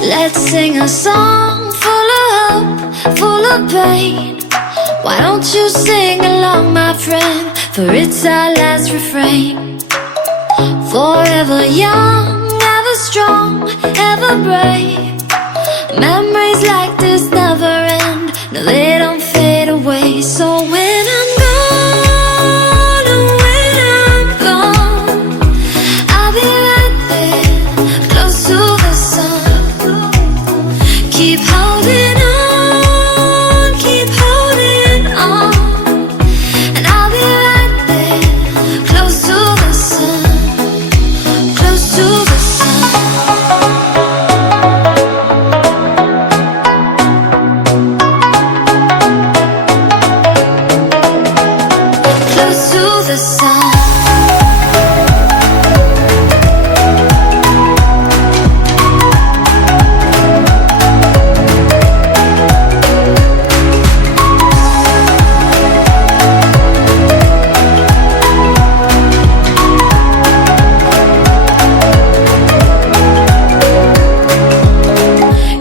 Let's sing a song full of hope, full of pain. Why don't you sing along, my friend? For it's our last refrain. Forever young, ever strong, ever brave. Memories like this never end. No, they don't fade away. So when I'm gone, oh, when I'm gone, I'll be right there, close to the sun. Keep holding on, keep holding on, and I'll be right there, close to the sun, close to the sun. Close to the sun.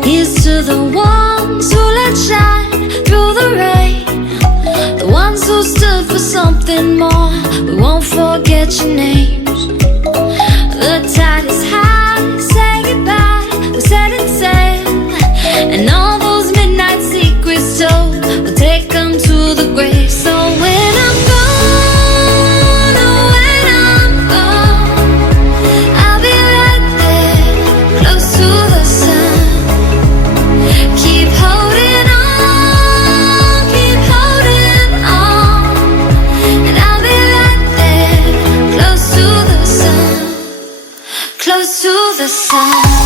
Here's to the ones who let shine through the rain, the ones who stood for something more. We won't forget your names. The tide is high, say goodbye, we're setting sail, and all those midnight secrets told, we'll take them to the grave. So when I'm gone, oh, when I'm gone, I'll be right there, close to the sun. Keep holding on, keep holding on, and I'll be right there, close to the sun, close to the sun.